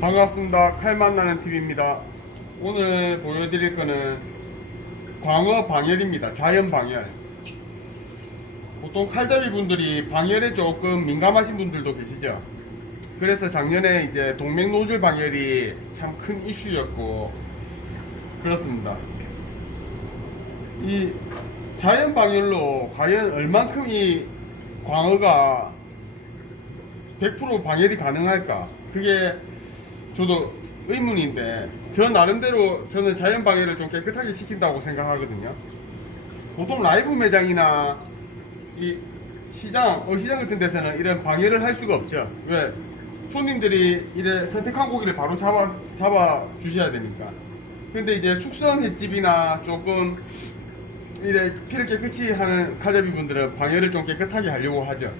반갑습니다. 칼 만나는 TV입니다. 오늘 보여드릴 거는 광어 방열입니다. 자연 방열. 보통 칼잡이 분들이 방열에 조금 민감하신 분들도 계시죠. 그래서 작년에 이제 동맥 노즐 방열이 참 큰 이슈였고 그렇습니다. 이 자연 방열로 과연 얼만큼 이 광어가 100% 방열이 가능할까? 그게 저도 의문인데, 저 나름대로 저는 자연 방열을 좀 깨끗하게 시킨다고 생각하거든요. 보통 라이브 매장이나 이 시장, 어시장 같은 데서는 이런 방열을 할 수가 없죠. 왜? 손님들이 이래 선택한 고기를 바로 잡아 주셔야 되니까. 근데 이제 숙성 횟집이나 조금 이래 피를 깨끗이 하는 칼잡이 분들은 방열을 좀 깨끗하게 하려고 하죠.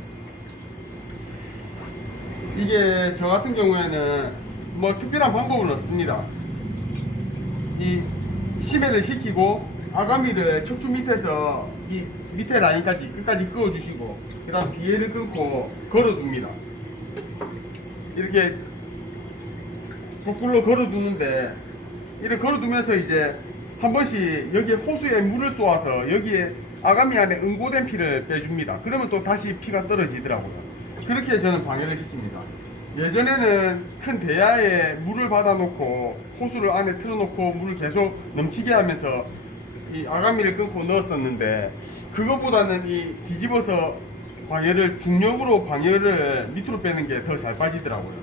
이게 저 같은 경우에는 뭐 특별한 방법은 없습니다. 이 심해를 시키고 아가미를 척추 밑에서 이 밑에 라인까지 끝까지 그어 주시고, 그 다음 뒤에를 끊고 걸어 둡니다. 이렇게 거꾸로 걸어 두는데, 이렇게 걸어 두면서 이제 한 번씩 여기에 호수에 물을 쏘아서 여기에 아가미 안에 응고된 피를 빼줍니다. 그러면 또 다시 피가 떨어지더라고요. 그렇게 저는 방열을 시킵니다. 예전에는 큰 대야에 물을 받아놓고 호수를 안에 틀어놓고 물을 계속 넘치게 하면서 이 아가미를 끊고 넣었었는데, 그것보다는 이 뒤집어서 방열을 중력으로 방열을 밑으로 빼는 게 더 잘 빠지더라고요.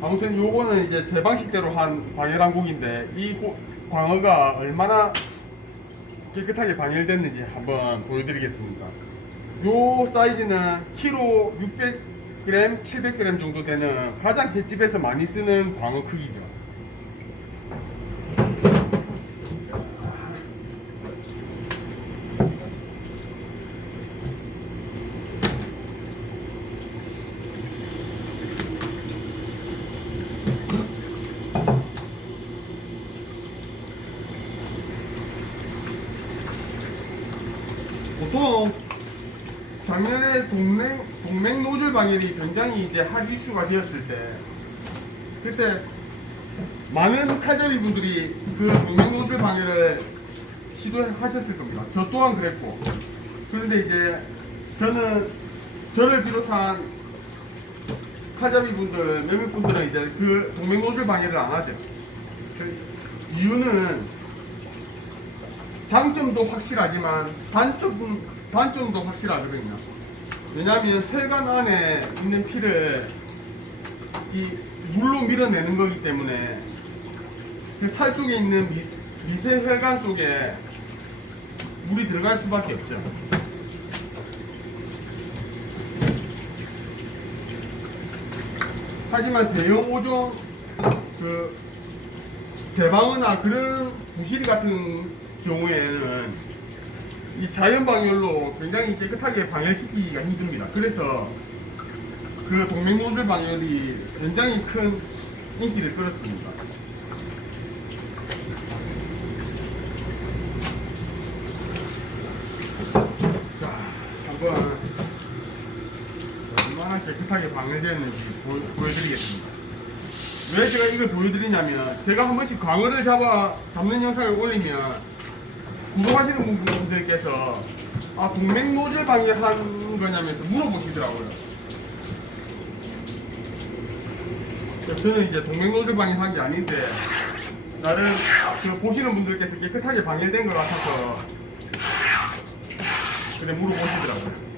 아무튼 요거는 이제 제 방식대로 한 방열 항국인데, 이 광어가 얼마나 깨끗하게 방열됐는지 한번 보여드리겠습니다. 요 사이즈는 키로 600g, 700g 정도 되는 가장 횟집에서 많이 쓰는 광어 크기죠. 보통 작년에 동맥 노즐 방열이 굉장히 이제 핫 이슈가 되었을 때, 그때 많은 칼잡이 분들이 그 동맥 노즐 방열을 시도하셨을 겁니다. 저 또한 그랬고. 그런데 이제 저를 비롯한 칼잡이 분들, 몇몇 분들은 이제 그 동맥 노즐 방열을 안 하죠. 그 이유는 장점도 확실하지만 단점도 확실하거든요. 왜냐하면 혈관 안에 있는 피를 이 물로 밀어내는 거기 때문에 그 살 속에 있는 미세 혈관 속에 물이 들어갈 수밖에 없죠. 하지만 대형 5종 그 대방어나 그런 부실 같은 경우에는 이 자연 방열로 굉장히 깨끗하게 방열시키기가 힘듭니다. 그래서 그 동맥 노즐 방열이 굉장히 큰 인기를 끌었습니다. 자, 한번 얼마나 깨끗하게 방열되었는지 보여드리겠습니다. 왜 제가 이걸 보여드리냐면, 제가 한 번씩 광어를 잡는 영상을 올리면 구독하시는 분들께서 동맥 노즐 방열 한 거냐면서 물어보시더라고요. 저는 이제 동맥 노즐 방열 한 게 아닌데, 나름 그 보시는 분들께서 깨끗하게 방열된 것 같아서 그래 물어보시더라고요.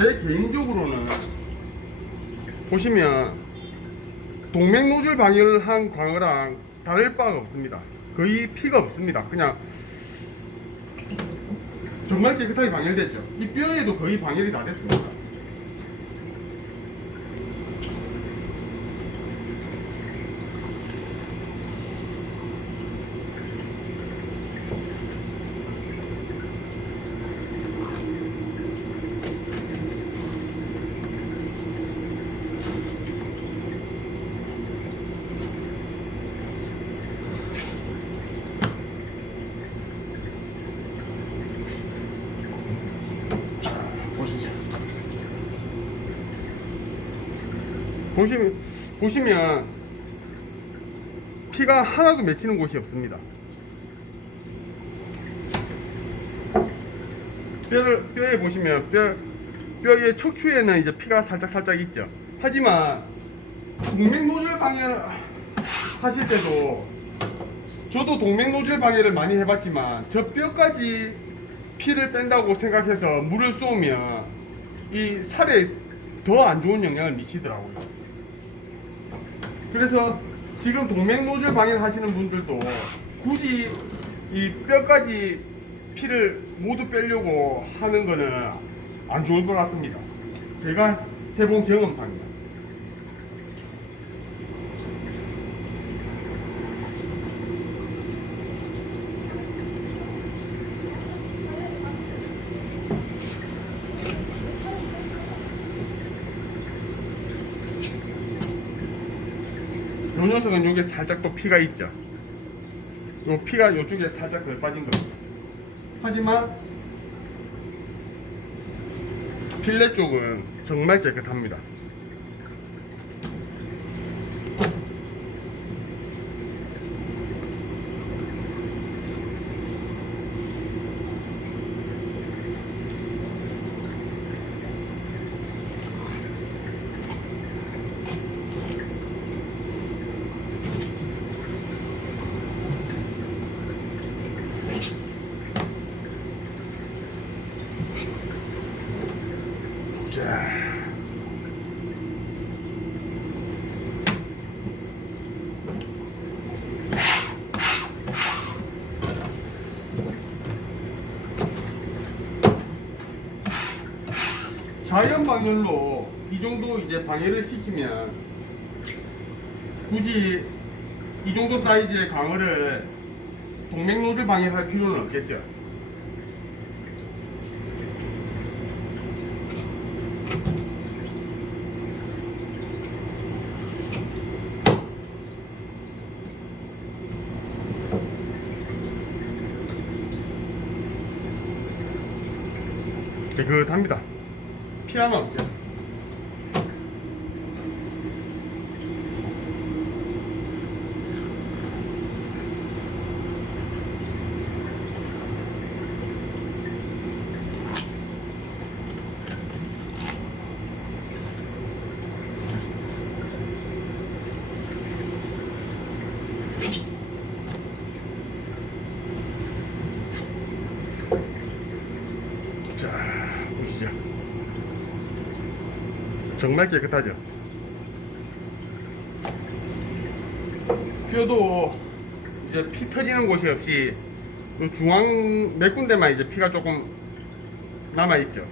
제 개인적으로는 보시면 동맥 노즐 방열을 한 광어랑 다를 바가 없습니다. 거의 피가 없습니다. 그냥 정말 깨끗하게 방열됐죠. 이 뼈에도 거의 방열이 다 됐습니다. 보시면 피가 하나도 맺히는 곳이 없습니다. 뼈에 보시면 뼈의 척추에는 이제 피가 살짝 있죠. 하지만 동맥노즐 방해를 하실 때도, 저도 동맥노즐 방해를 많이 해봤지만 저 뼈까지 피를 뺀다고 생각해서 물을 쏘면 이 살에 더 안 좋은 영향을 미치더라고요. 그래서 지금 동맥노즐 방해를 하시는 분들도 굳이 이 뼈까지 피를 모두 빼려고 하는 거는 안 좋을 것 같습니다. 제가 해본 경험상입니다. 요 녀석은 여기 살짝 또 피가 있죠. 요 피가 요쪽에 살짝 덜 빠진 겁니다. 하지만 필레 쪽은 정말 깨끗합니다. 자, 자연 방열로 이 정도 이제 방해를 시키면 굳이 이 정도 사이즈의 강어를 동맥노즐 방해할 필요는 없겠죠. 깨끗합니다. 피 하나 없죠. 자, 보시죠. 정말 깨끗하죠. 뼈도 이제 피 터지는 곳이 없이 요 중앙 몇 군데만 이제 피가 조금 남아 있죠.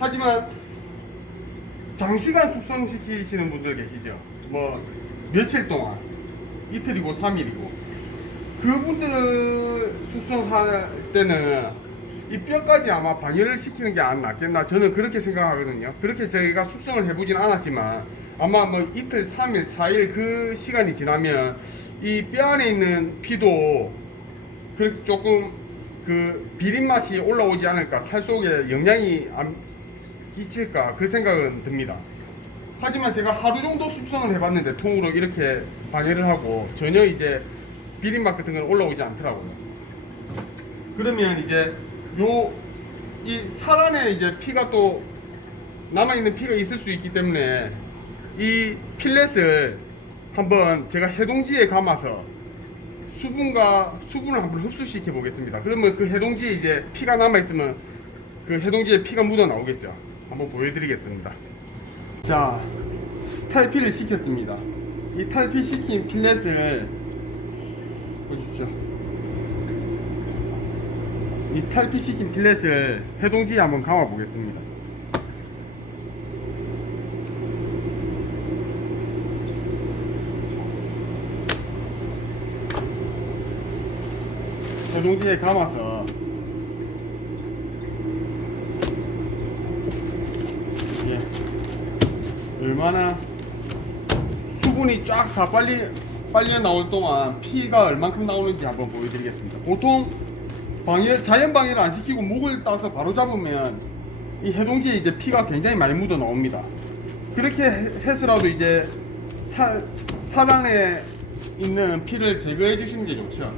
하지만 장시간 숙성시키시는 분들 계시죠. 뭐 며칠 동안, 이틀이고 3일이고, 그분들 숙성할 때는 이 뼈까지 아마 방열을 시키는 게 안 낫겠나, 저는 그렇게 생각하거든요. 그렇게 저희가 숙성을 해보진 않았지만 아마 뭐 이틀, 3일, 4일 그 시간이 지나면 이 뼈 안에 있는 피도 그렇게 조금 그 비린 맛이 올라오지 않을까, 살 속에 영향이 안 끼칠까, 그 생각은 듭니다. 하지만 제가 하루 정도 숙성을 해봤는데 통으로 이렇게 방열을 하고 전혀 이제 비린 맛 같은 건 올라오지 않더라고요. 그러면 이제 이 살 안에 이제 피가 또 남아있는 피가 있을 수 있기 때문에 이 필렛을 한번 제가 해동지에 감아서 수분을 한번 흡수시켜 보겠습니다. 그러면 그 해동지에 이제 피가 남아있으면 그 해동지에 피가 묻어 나오겠죠. 한번 보여드리겠습니다. 자, 탈피를 시켰습니다. 이 탈피 시킨 필렛을 보십시오. 이 탈피시킨 필렛을 해동지에 한번 감아 보겠습니다. 해동지에 감아서 이게 얼마나 수분이 쫙 다 빨리 나올 동안 피가 얼만큼 나오는지 한번 보여드리겠습니다. 보통 자연 방해를 안 시키고 목을 따서 바로 잡으면 이 해동지에 이제 피가 굉장히 많이 묻어 나옵니다. 그렇게 해서라도 이제 살 안에 있는 피를 제거해 주시는 게 좋죠.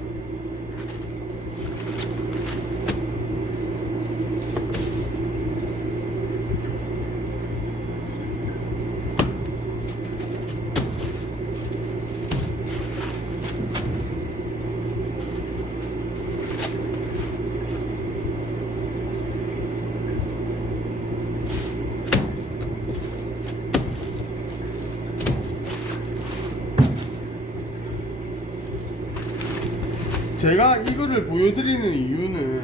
제가 이거를 보여드리는 이유는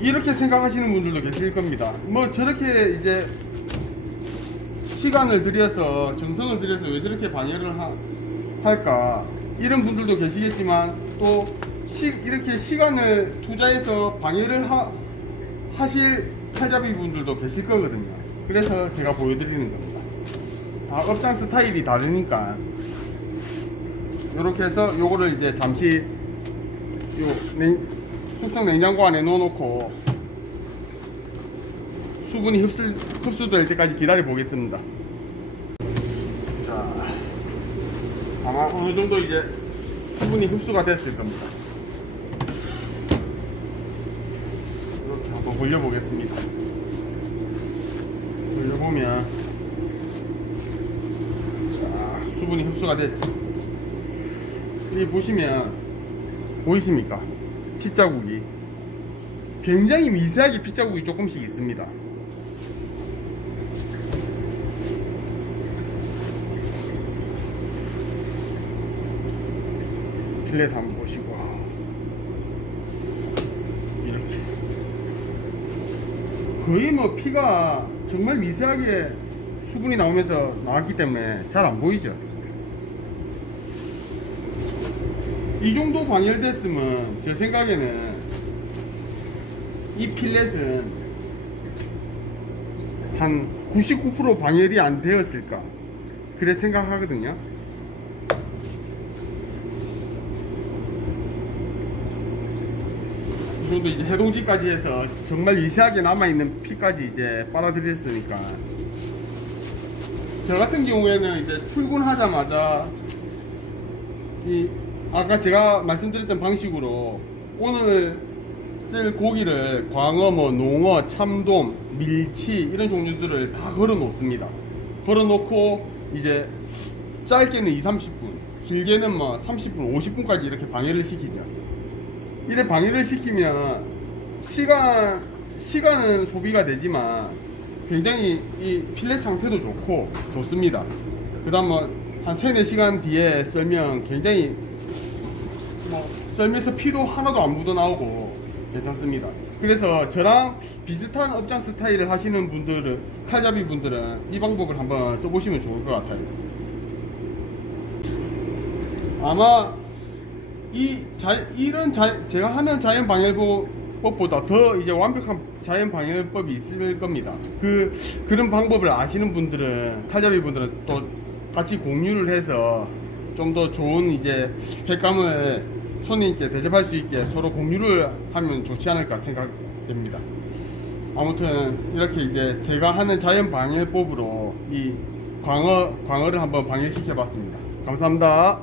이렇게 생각하시는 분들도 계실 겁니다. 뭐 저렇게 이제 시간을 들여서 정성을 들여서 왜 저렇게 방해를 할까 이런 분들도 계시겠지만 또 이렇게 시간을 투자해서 방해를 하실 칼잡이 분들도 계실 거거든요. 그래서 제가 보여드리는 겁니다. 다 업장 스타일이 다르니까 이렇게 해서 요거를 이제 잠시 요 숙성 냉장고 안에 넣어놓고 수분이 흡수될 때까지 기다려 보겠습니다. 자, 아마 어느 정도 이제 수분이 흡수가 됐을 겁니다. 이렇게 한번 돌려보겠습니다. 돌려보면 자, 수분이 흡수가 됐죠. 여기 보시면 보이십니까? 핏자국이 굉장히 미세하게 핏자국이 조금씩 있습니다. 필렛 한번 보시고 이렇게 거의 뭐 피가 정말 미세하게 수분이 나오면서 나왔기 때문에 잘 안 보이죠. 이 정도 방열됐으면 제 생각에는 이 필렛은 한 99% 방열이 안 되었을까 그래 생각하거든요. 이 정도 이제 해동지까지 해서 정말 미세하게 남아있는 피까지 이제 빨아들였으니까 저 같은 경우에는 이제 출근하자마자 아까 제가 말씀드렸던 방식으로 오늘 쓸 고기를 광어, 뭐 농어, 참돔, 밀치 이런 종류들을 다 걸어 놓습니다. 걸어 놓고 이제 짧게는 2-30분, 길게는 뭐 30분, 50분까지 이렇게 방해를 시키죠. 이래 방해를 시키면 시간은 소비가 되지만 굉장히 이 필렛 상태도 좋습니다. 그 다음 뭐 한 3-4시간 뒤에 썰면 굉장히 썰면서 피도 하나도 안 묻어 나오고 괜찮습니다. 그래서 저랑 비슷한 업장 스타일을 하시는 분들은, 칼잡이 분들은 이 방법을 한번 써보시면 좋을 것 같아요. 아마 제가 하는 자연 방열법보다 더 이제 완벽한 자연 방열법이 있을 겁니다. 그런 방법을 아시는 분들은, 칼잡이 분들은 또 같이 공유를 해서 좀 더 좋은 이제 횟감을 손님께 대접할 수 있게 서로 공유를 하면 좋지 않을까 생각됩니다. 아무튼 이렇게 이제 제가 하는 자연 방열법으로 이 광어를 한번 방열시켜 봤습니다. 감사합니다.